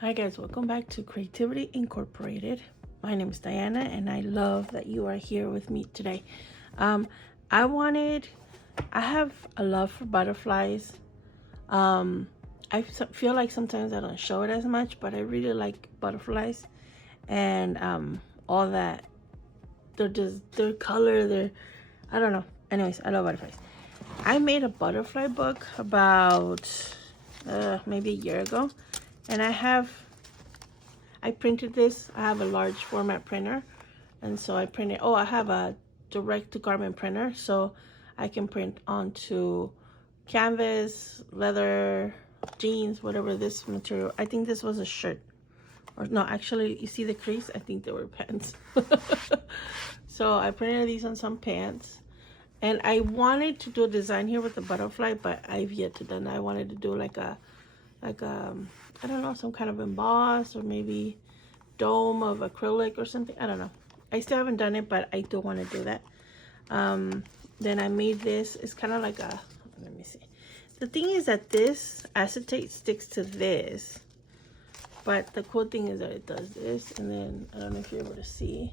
Hi guys, welcome back to Creativity Incorporated. My name is Diana and I love that you are here with me today. I have a love for butterflies. I feel like sometimes I don't show it as much, but I really like butterflies and all that. Their color, I don't know. Anyways, I love butterflies. I made a butterfly book about maybe a year ago, and I printed this. I have a large format printer, and so I printed. I have a direct to garment printer, so I can print onto canvas, leather, jeans, whatever this material. I think this was a shirt, or no, actually, you see the crease? I think they were pants. So I printed these on some pants, and I wanted to do a design here with the butterfly, but I've yet to done that. I wanted to do like a I don't know, some kind of emboss or maybe dome of acrylic or something. I don't know. I still haven't done it, but I do want to do that. Then I made this. It's kind of like a, let me see. The thing is that this acetate sticks to this, but the cool thing is that it does this, and then I don't know if you're able to see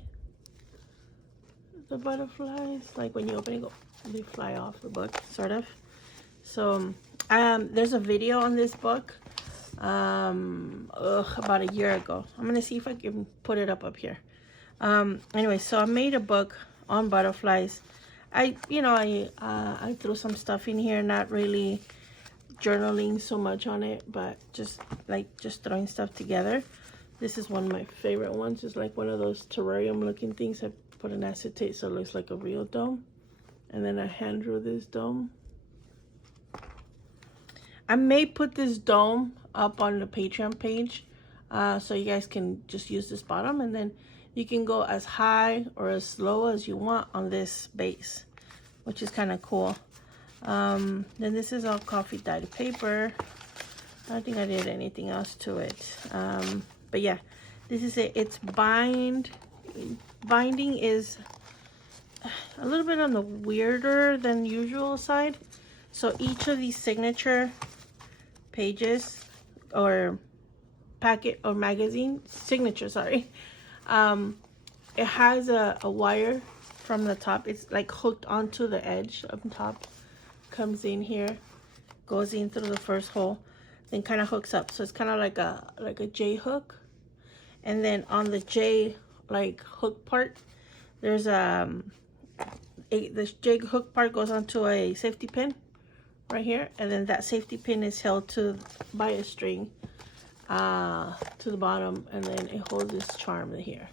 the butterflies. Like when you open it, they fly off the book, sort of. So there's a video on this book about a year ago. I'm gonna see if I can put it up here. Anyway, so I made a book on butterflies. I threw some stuff in here, not really journaling so much on it, but just throwing stuff together. This is one of my favorite ones. It's like one of those terrarium looking things. I put an acetate so it looks like a real dome, and then I hand drew this dome. I may put this dome up on the Patreon page, so you guys can just use this bottom, and then you can go as high or as low as you want on this base, which is kind of cool. Then this is all coffee dyed paper. I don't think I did anything else to it. But yeah, this is it. It's binding is a little bit on the weirder than usual side. So each of these signature pages or packet or magazine signature, sorry, it has a wire from the top. It's like hooked onto the edge up top, comes in here, goes in through the first hole, then kind of hooks up. So it's kind of like a J hook, and then on the J like hook part, there's the J hook part goes onto a safety pin right here, and then that safety pin is held by a string to the bottom, and then it holds this charm here.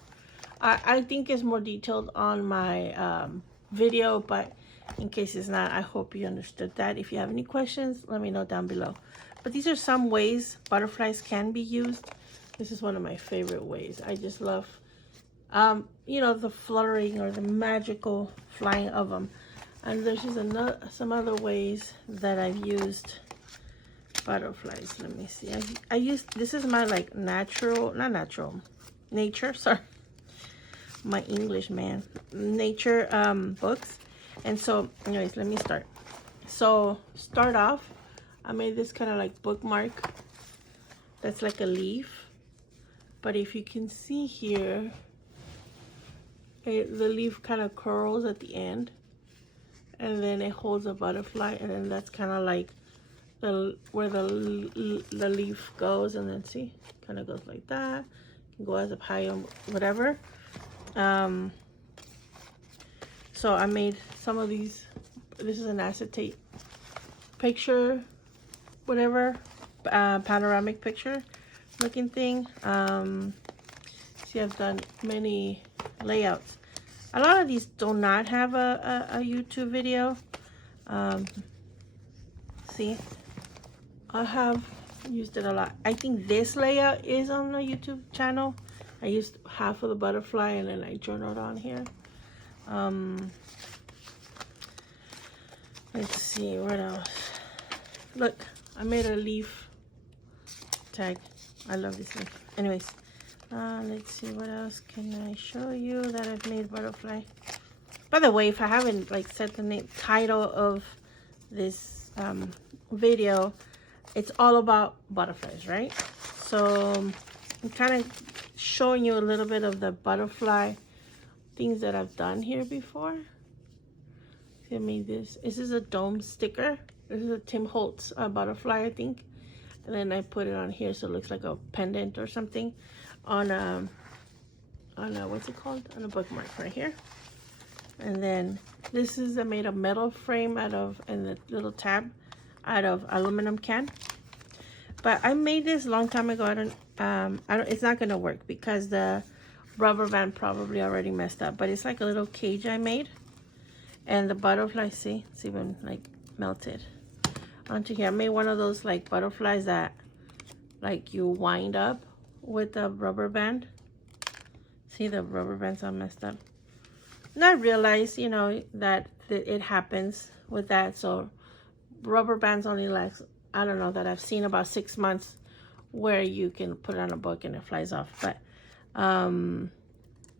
I think it's more detailed on my video, but in case it's not, I hope you understood that. If you have any questions, let me know down below. But these are some ways butterflies can be used. This is one of my favorite ways. I just love the fluttering or the magical flying of them. And there's just some other ways that I've used butterflies. Let me see. This is my like nature, sorry. My English, man. Nature books. And so, anyways, let me start. So, start off, I made this kind of like bookmark that's like a leaf. But if you can see here, the leaf kind of curls at the end. And then it holds a butterfly, and then that's kind of like where the leaf goes, and then see, kind of goes like that. You can go as a high or whatever. So I made some of these. This is an acetate picture, whatever, panoramic picture looking thing. See, I've done many layouts. A lot of these do not have a YouTube video. See, I have used it a lot. I think this layout is on the YouTube channel. I used half of the butterfly, and then I journaled on here. Let's see, what else? Look, I made a leaf tag. I love this leaf. Anyways, let's see, what else can I show you that I've made butterfly. By the way, if I haven't like said the title of this video, it's all about butterflies, right? So I'm kind of showing you a little bit of the butterfly things that I've done here before. I made this. This is a dome sticker. This is a Tim Holtz butterfly, I think. And then I put it on here so it looks like a pendant or something on a what's it called? On a bookmark right here. And then this is I made a metal frame out of, and the little tab out of aluminum can. But I made this a long time ago. I don't, it's not gonna work because the rubber band probably already messed up. But it's like a little cage I made. And the butterfly, see, it's even like melted onto here. I made one of those like butterflies that like you wind up with the rubber band. See, the rubber band's all messed up. And I realized, you know, that it happens with that. So rubber bands only last, I don't know, that I've seen about 6 months where you can put it on a book and it flies off. But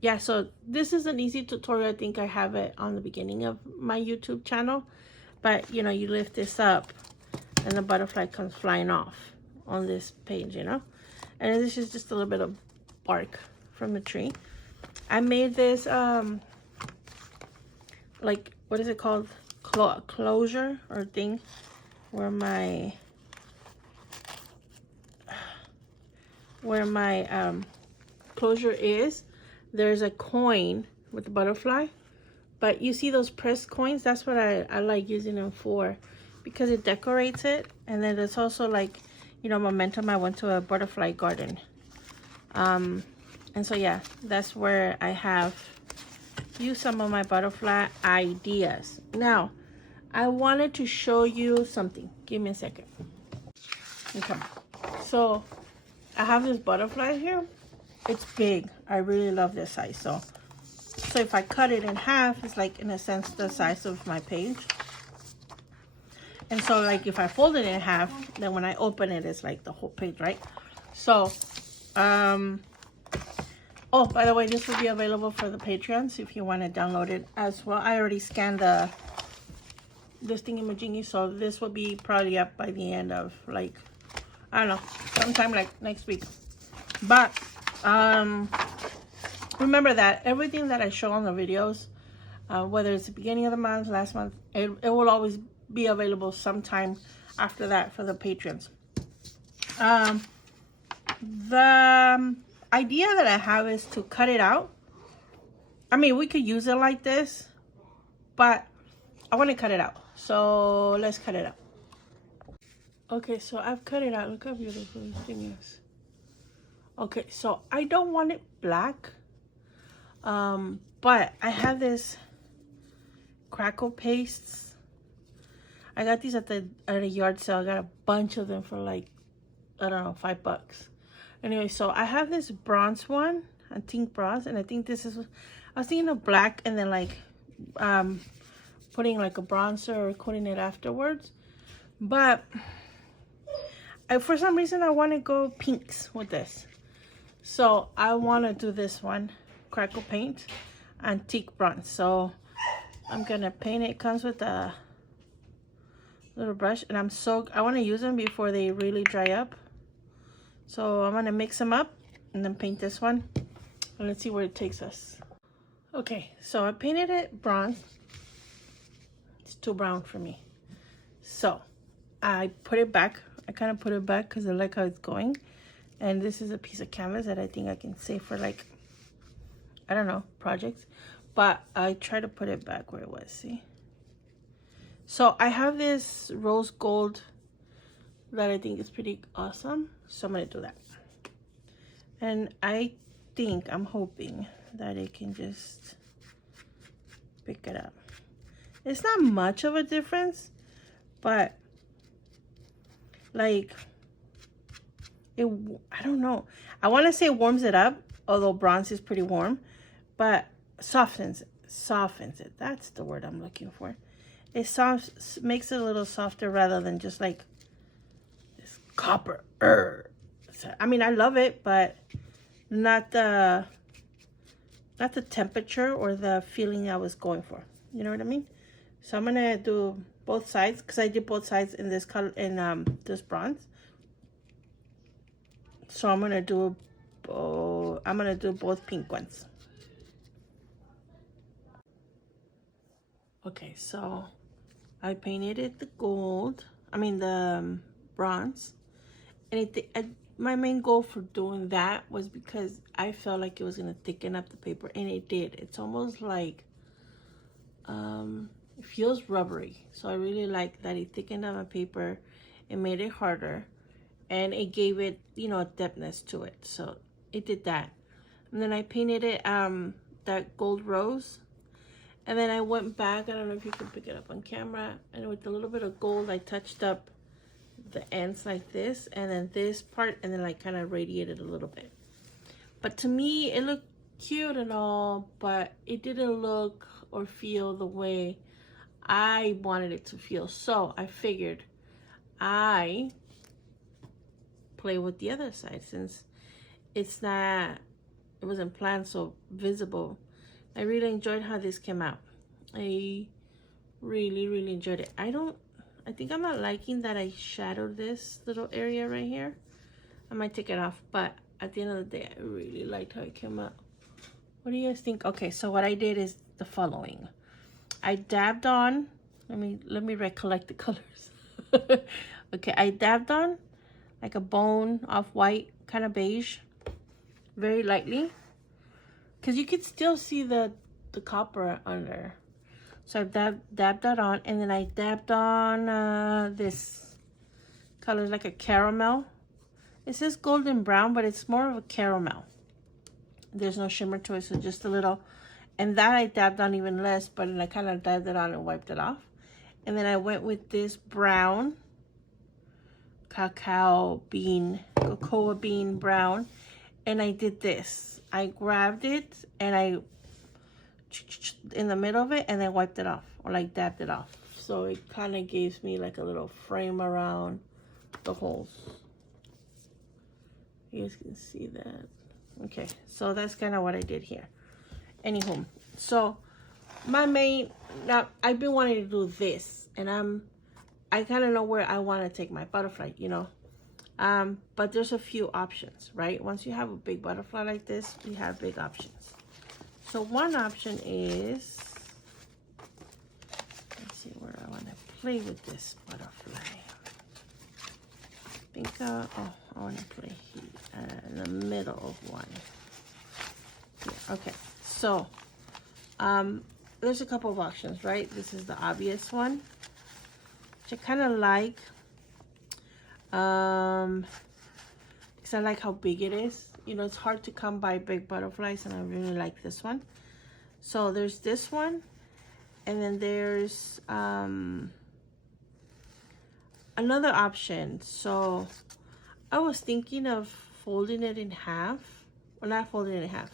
yeah, so this is an easy tutorial. I think I have it on the beginning of my YouTube channel. But, you know, you lift this up and the butterfly comes flying off on this page, you know. And this is just a little bit of bark from the tree. I made this, like, what is it called? Closure or thing where my closure is. There's a coin with the butterfly, but you see those pressed coins? That's what I like using them for, because it decorates it. And then it's also like, you know, momentum. I went to a butterfly garden. And so, yeah, that's where I have used some of my butterfly ideas. Now, I wanted to show you something. Give me a second. Okay. So, I have this butterfly here. It's big. I really love this size. So if I cut it in half, it's like, in a sense, the size of my page. And so, like, if I fold it in half, then when I open it, it's like the whole page, right? So, oh, by the way, this will be available for the Patreons if you want to download it as well. I already scanned this thingamajiggy, so this will be probably up by the end of, like, I don't know, sometime like next week. But remember that everything that I show on the videos, whether it's the beginning of the month, last month, it will always be available sometime after that for the patrons. The idea that I have is to cut it out. I mean, we could use it like this, but I want to cut it out. So let's cut it out. Okay, so I've cut it out. Look how beautiful this thing is. Okay, so I don't want it black, but I have this crackle pastes. I got these at a yard sale. I got a bunch of them for like, I don't know, $5. Anyway, so I have this bronze one, antique bronze, and I think this is, I was thinking of black and then like putting like a bronzer or coating it afterwards. But for some reason I want to go pinks with this. So I want to do this one, crackle paint, antique bronze. So I'm gonna paint it. It comes with a little brush, and I want to use them before they really dry up. So I'm gonna mix them up and then paint this one, and let's see where it takes us. Okay, so I painted it bronze. It's too brown for me, so I put it back. I kind of put it back because I like how it's going. And this is a piece of canvas that I think I can save for, like, I don't know, projects. But I try to put it back where it was, see? So I have this rose gold that I think is pretty awesome. So I'm going to do that. And I'm hoping that it can just pick it up. It's not much of a difference, but like, I don't know. I want to say warms it up, although bronze is pretty warm, but softens it. That's the word I'm looking for. It makes it a little softer rather than just like this copper. I mean, I love it, but not the temperature or the feeling I was going for. You know what I mean? So I'm gonna do both sides because I did both sides in this color, in this bronze. So I'm gonna do both pink ones. Okay, so I painted it the gold. I mean the bronze, and my main goal for doing that was because I felt like it was gonna thicken up the paper, and it did. It's almost like it feels rubbery, so I really like that it thickened up my paper. It made it harder, and it gave it, you know, a depthness to it. So it did that, and then I painted it that gold rose. And then I went back, I don't know if you can pick it up on camera, and with a little bit of gold, I touched up the ends like this, and then this part, and then I kind of radiated a little bit. But to me, it looked cute and all, but it didn't look or feel the way I wanted it to feel. So I figured I play with the other side, since it wasn't planned so visible. I really enjoyed how this came out. I really enjoyed it. I think I'm not liking that I shadowed this little area right here. I might take it off, but at the end of the day, I really liked how it came out. What do you guys think? Okay, so what I did is the following. I dabbed on, let me recollect the colors. Okay, I dabbed on like a bone off white, kind of beige, very lightly, because you could still see the copper under. So I dabbed that on, and then I dabbed on this color, like a caramel. It says golden brown, but it's more of a caramel. There's no shimmer to it, so just a little. And that I dabbed on even less, but then I kind of dabbed it on and wiped it off. And then I went with this brown, cocoa bean brown, and I did this. I grabbed it and I in the middle of it, and then wiped it off, or like dabbed it off. So it kind of gives me like a little frame around the holes. You guys can see that. Okay, so that's kind of what I did here. Anywho, so now I've been wanting to do this, and I kind of know where I want to take my butterfly, you know. But there's a few options, right? Once you have a big butterfly like this, you have big options. So one option is, let's see where I want to play with this butterfly. I think, I want to play here in the middle of one. Yeah, okay, so there's a couple of options, right? This is the obvious one, which I kind of like, because I like how big it is. You know, it's hard to come by big butterflies, and I really like this one. So there's this one, and then there's another option. So I was thinking of folding it in half. Well, not folding it in half,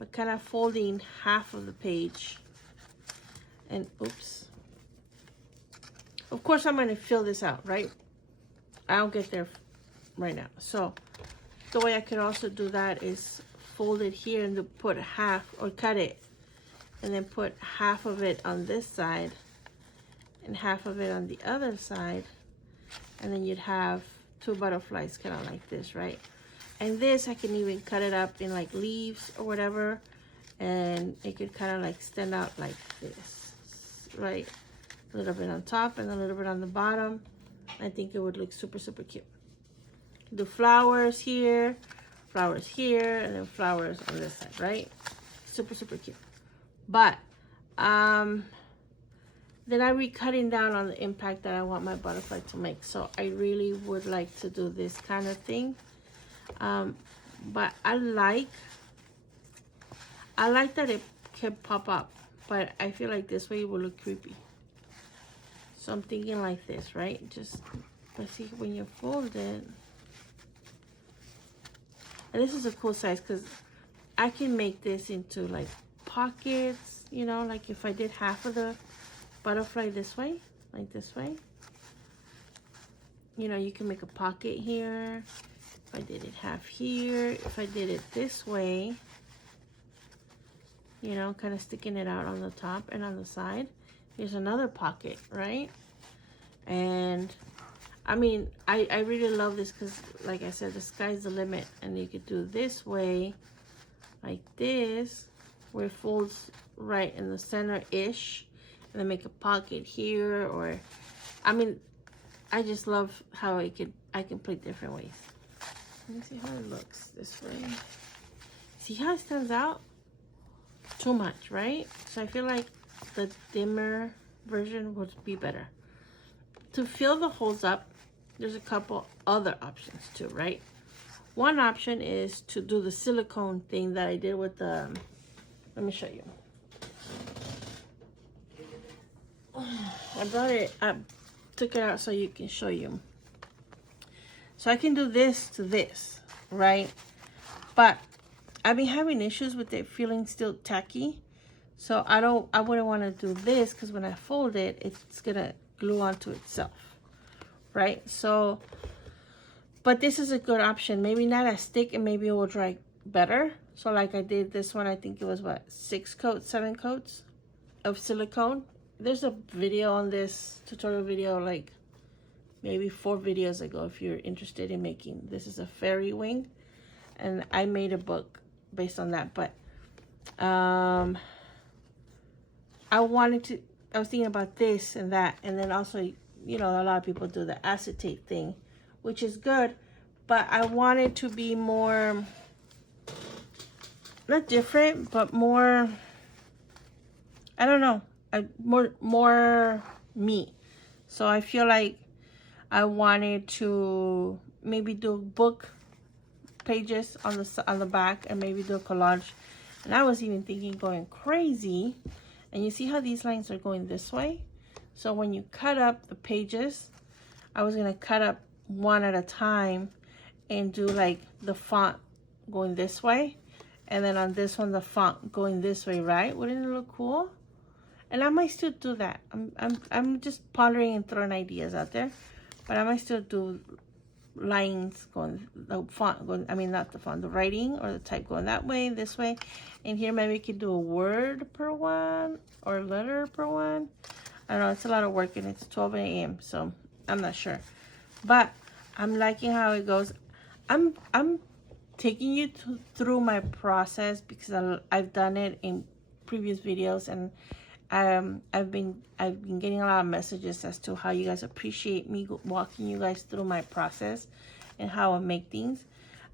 but kind of folding half of the page. And oops. Of course, I'm going to fill this out, right? I'll get there right now. So the way I could also do that is fold it here and put half, or cut it, and then put half of it on this side and half of it on the other side, and then you'd have two butterflies kind of like this, right? And this, I can even cut it up in like leaves or whatever, and it could kind of like stand out like this, right? A little bit on top and a little bit on the bottom. I think it would look super cute. The flowers here, and then flowers on this side, right? Super cute. But then I'll be cutting down on the impact that I want my butterfly to make. So I really would like to do this kind of thing. But I like that it can pop up, but I feel like this way it will look creepy. So I'm thinking like this, right? Just, let's see, when you fold it. And this is a cool size, because I can make this into like pockets, you know, like if I did half of the butterfly this way, like this way, you know, you can make a pocket here. If I did it half here, if I did it this way, you know, kind of sticking it out on the top and on the side, here's another pocket, right? And I mean, I really love this because, like I said, the sky's the limit. And you could do this way, like this, where it folds right in the center-ish. And then make a pocket here, or, I mean, I just love how I can play different ways. Let me see how it looks this way. See how it stands out? Too much, right? So I feel like the dimmer version would be better. To fill the holes up, there's a couple other options too, right? One option is to do the silicone thing that I did with the, let me show you. I took it out so you can show you. So I can do this to this, right? But I've been having issues with it feeling still tacky. So I wouldn't want to do this because when I fold it, it's gonna glue onto itself, right? So, but this is a good option. Maybe not as thick and maybe it will dry better. So like I did this one, I think it was what, 6 coats, 7 coats of silicone. There's a video on this, tutorial video, like maybe 4 videos ago if you're interested in making. This is a fairy wing and I made a book based on that. But I was thinking about this and that, and then also, you know, a lot of people do the acetate thing, which is good, but I wanted to be more, not different, but more, I don't know, more me. So I feel like I wanted to maybe do book pages on the back and maybe do a collage. And I was even thinking going crazy. And you see how these lines are going this way? So when you cut up the pages, I was gonna cut up one at a time and do like the font going this way. And then on this one, the font going this way, right? Wouldn't it look cool? And I might still do that. I'm just pondering and throwing ideas out there. But I might still do lines going, the font going, I mean not the font, the writing or the type going that way, this way. And here maybe we could do a word per one or a letter per one. I don't know, it's a lot of work and it's 12 a.m. so I'm not sure. But I'm liking how it goes. I'm taking you through my process because I've done it in previous videos, and I've been getting a lot of messages as to how you guys appreciate me walking you guys through my process and how I make things.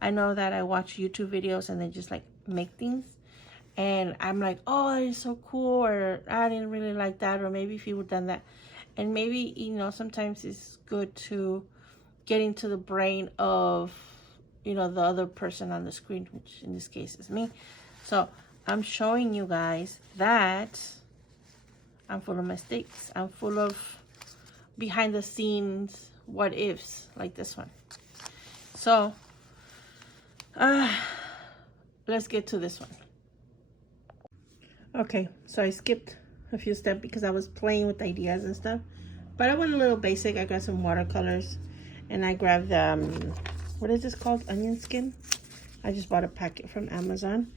I know that I watch YouTube videos and they just like make things, and I'm like, oh, that is so cool, or I didn't really like that, or maybe if you would done that. And maybe, you know, sometimes it's good to get into the brain of, you know, the other person on the screen, which in this case is me. So I'm showing you guys that I'm full of mistakes. I'm full of behind the scenes what ifs, like this one. So let's get to this one. Okay, so I skipped a few steps because I was playing with ideas and stuff, but I went a little basic. I got some watercolors and I grabbed the what is this called, onion skin. I just bought a packet from Amazon,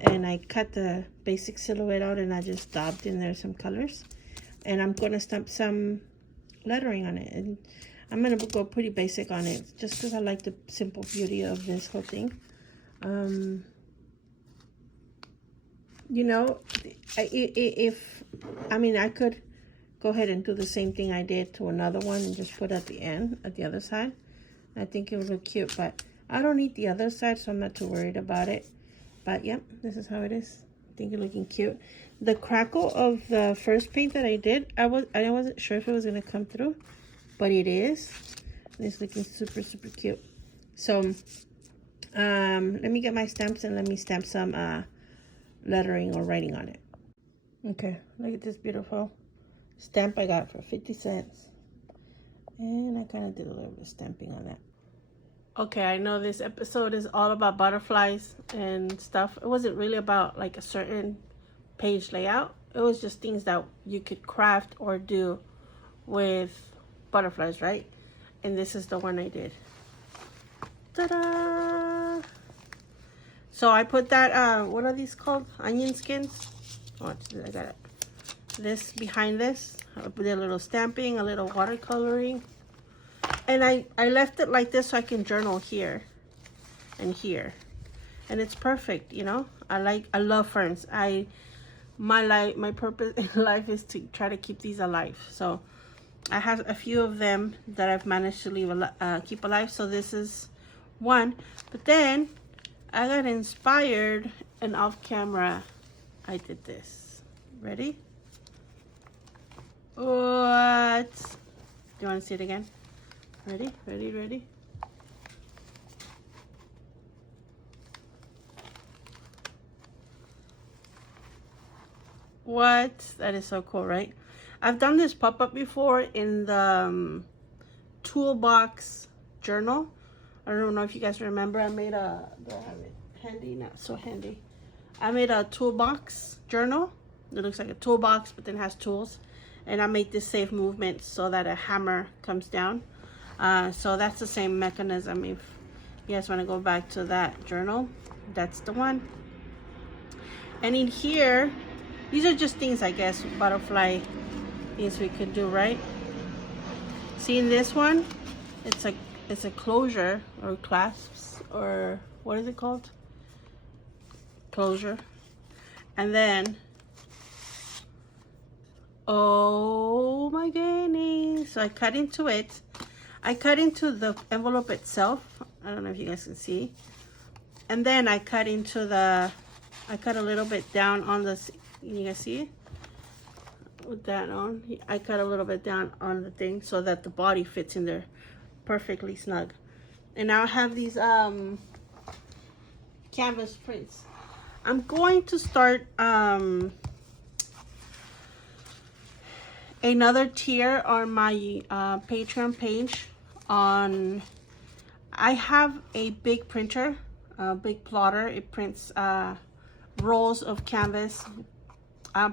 and I cut the basic silhouette out and I just daubed in there some colors, and I'm going to stamp some lettering on it, and I'm going to go pretty basic on it just because I like the simple beauty of this whole thing. You know, I mean, I could go ahead and do the same thing I did to another one and just put at the end, at the other side. I think it would look cute, but I don't need the other side, so I'm not too worried about it. But yep, this is how it is. I think it's looking cute. The crackle of the first paint that I did, I wasn't sure if it was gonna come through, but it is. It's looking super, super cute. So let me get my stamps and let me stamp some lettering or writing on it. Okay, look at this beautiful stamp I got for 50 cents. And I kind of did a little bit of stamping on that. Okay, I know this episode is all about butterflies and stuff. It wasn't really about like a certain page layout. It was just things that you could craft or do with butterflies, right? And this is the one I did. Ta-da! So I put that, what are these called? Onion skins? Oh, I got it. This behind this. I put a little stamping, a little watercoloring. And I left it like this so I can journal here and here. And it's perfect, you know. I love ferns. My purpose in life is to try to keep these alive. So I have a few of them that I've managed to keep alive. So this is one. But then I got inspired, and off camera I did this. Ready? What? Do you want to see it again? Ready? Ready? Ready? What? That is so cool, right? I've done this pop-up before in the toolbox journal. I don't know if you guys remember. I made a, do I have it handy? Not so handy. I made a toolbox journal. It looks like a toolbox, but then has tools. And I made this safe movement so that a hammer comes down. So that's the same mechanism. If you guys want to go back to that journal, that's the one. And in here, these are just things, I guess, butterfly things we could do, right? See, in this one, it's a closure or clasps, or what is it called? Closure. And then, oh my goodness, so I cut into it. I cut into the envelope itself. I don't know if you guys can see. And then I cut into the, I cut a little bit down on the, you guys see it? With that on, I cut a little bit down on the thing so that the body fits in there perfectly snug. And now I have these canvas prints. I'm going to start another tier on my Patreon page. I have a big printer, a big plotter. It prints rolls of canvas.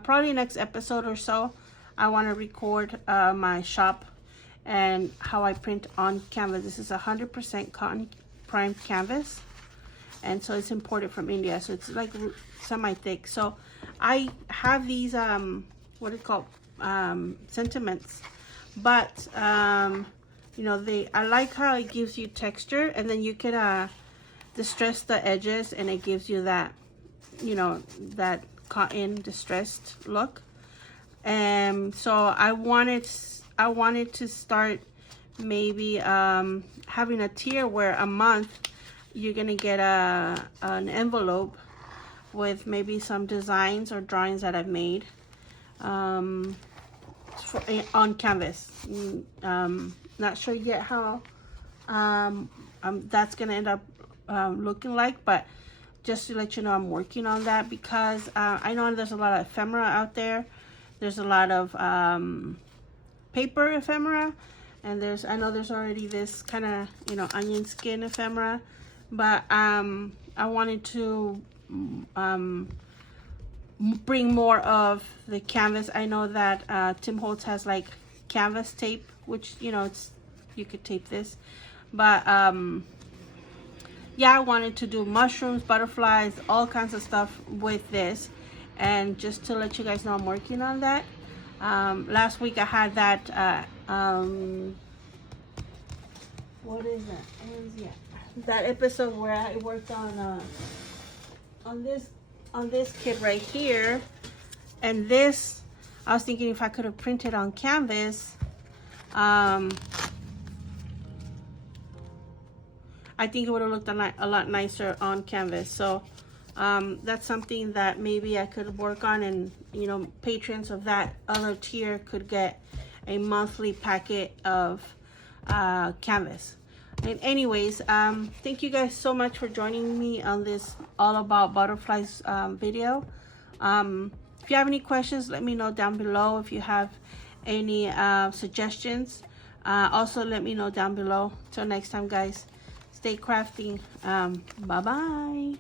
Probably next episode or so, I want to record my shop and how I print on canvas. This is 100% cotton primed canvas, and so it's imported from India, so it's like semi-thick. So I have these what are called sentiments, but you know, I like how it gives you texture, and then you can distress the edges, and it gives you that, you know, that cotton distressed look. And so I wanted to start maybe having a tier where a month you're gonna get an envelope with maybe some designs or drawings that I've made on canvas. Not sure yet how that's gonna end up looking like, but just to let you know, I'm working on that, because I know there's a lot of ephemera out there. There's a lot of paper ephemera, and I know there's already this kind of, you know, onion skin ephemera, but I wanted to bring more of the canvas. I know that Tim Holtz has like canvas tape, which, you know, you could tape this, but yeah, I wanted to do mushrooms, butterflies, all kinds of stuff with this. And just to let you guys know, I'm working on that. Last week I had that, what is that? That episode where I worked on this kit right here. And this, I was thinking if I could have printed on canvas, I think it would have looked a lot nicer on canvas. So that's something that maybe I could work on, and, you know, patrons of that other tier could get a monthly packet of canvas. And anyways, thank you guys so much for joining me on this all about butterflies video. If you have any questions, let me know down below. If you have any suggestions, also let me know down below. Till next time, guys. Stay crafting. Bye-bye.